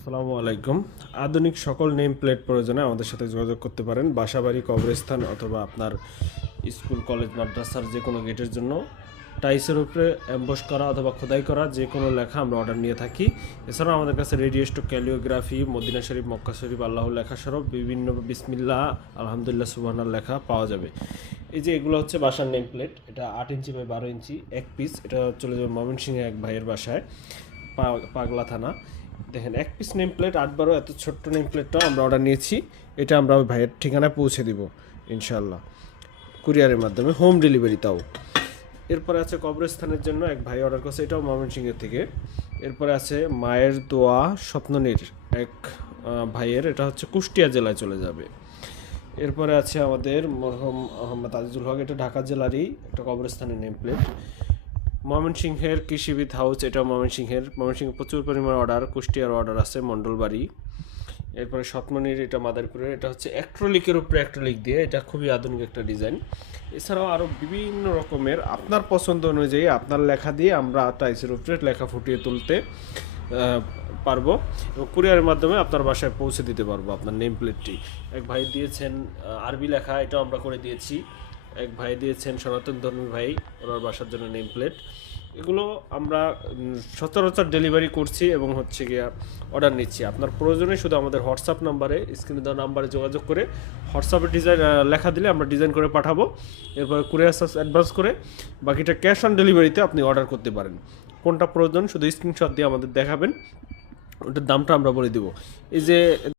আসসালামু আলাইকুম। আধুনিক সকল নেম প্লেট প্রয়োজনে আমাদের সাথে যোগাযোগ করতে পারেন। বাসাবাড়ি, কবরস্থান অথবা আপনার স্কুল, কলেজ, মাদ্রাসার যে কোনো গেটের জন্য টাইসের উপরে এমবস করা অথবা খোদাই করা যে কোনো লেখা আমরা অর্ডার নিয়ে থাকি। এছাড়াও আমাদের কাছে রেডিও স্টক, ক্যালিওগ্রাফি, মদিনা শরীফ, মক্কা শরীফ, আল্লাহর লেখা সহ বিভিন্ন বিসমিল্লাহ, আলহামদুলিল্লাহ, সুবহানাল্লাহ লেখা পাওয়া যাবে। এই যে এগুলো হচ্ছে বাসার নেম প্লেট। এটা 8 ইঞ্চি বাই 12 ইঞ্চি এক পিস। এটা চলে যাবে ময়মনসিংহে এক ভাইয়ের বাসায়, পাগলা থানা। দেখেন, এক পিস নেম প্লেট 8-12, এত ছোট্ট নেম প্লেটটাও আমরা অর্ডার নিয়েছি। এটা আমরা ওই ভাইয়ের ঠিকানায় পৌঁছে দিব ইনশাল্লাহ, কুরিয়ারের মাধ্যমে, হোম ডেলিভারি তাও। এরপরে আছে কবরস্থানের জন্য এক ভাই অর্ডার করছে, এটাও ময়মনসিংহের থেকে। এরপরে আছে মায়ের দোয়া স্বপ্ননীর এক ভাইয়ের, এটা হচ্ছে কুষ্টিয়া জেলায় চলে যাবে। এরপরে আছে আমাদের মরহুম আহমদ আজিজুল হক, এটা ঢাকা জেলারই একটা কবরস্থানের নেম প্লেট। ময়মনসিংহের কৃষিবিদ হাউস, এটা ময়মনসিংহে প্রচুর পরিমাণ অর্ডার, কুষ্টিয়ার অর্ডার আছে, মণ্ডলবাড়ি। এরপরে স্বপ্ননীর, এটা মাদারীপুরের, এটা হচ্ছে অ্যাক্রিলিকের উপরে অ্যাক্রিলিক দিয়ে, এটা খুবই আধুনিক একটা ডিজাইন। এছাড়াও আরও বিভিন্ন রকমের আপনার পছন্দ অনুযায়ী আপনার লেখা দিয়ে আমরা টাইসের উপরে লেখা ফুটিয়ে তুলতে পারবো এবং কুরিয়ারের মাধ্যমে আপনার বাসায় পৌঁছে দিতে পারবো আপনার নেম প্লেটটি। এক ভাই দিয়েছেন আরবি লেখা, এটাও আমরা করে দিয়েছি। এক ভাই দিয়েছেন সনাতন ধর্মী ভাই, ওনার বাসার জন্য নেম প্লেট। এগুলো আমরা সচরাচর ডেলিভারি করছি এবং হচ্ছে গিয়া অর্ডার নিচ্ছি। আপনার প্রয়োজনে শুধু আমাদের হোয়াটসঅ্যাপ নাম্বারে, স্ক্রিনে দেওয়া নাম্বারে যোগাযোগ করে হোয়াটসঅ্যাপে ডিজাইন লেখা দিলে আমরা ডিজাইন করে পাঠাবো। এরপরে কুরিয়ার চার্জ অ্যাডভান্স করে বাকিটা ক্যাশ অন ডেলিভারিতে আপনি অর্ডার করতে পারেন। কোনটা প্রয়োজন শুধু স্ক্রিনশট দিয়ে আমাদের দেখাবেন, ওটার দামটা আমরা বলে দিব। এই যে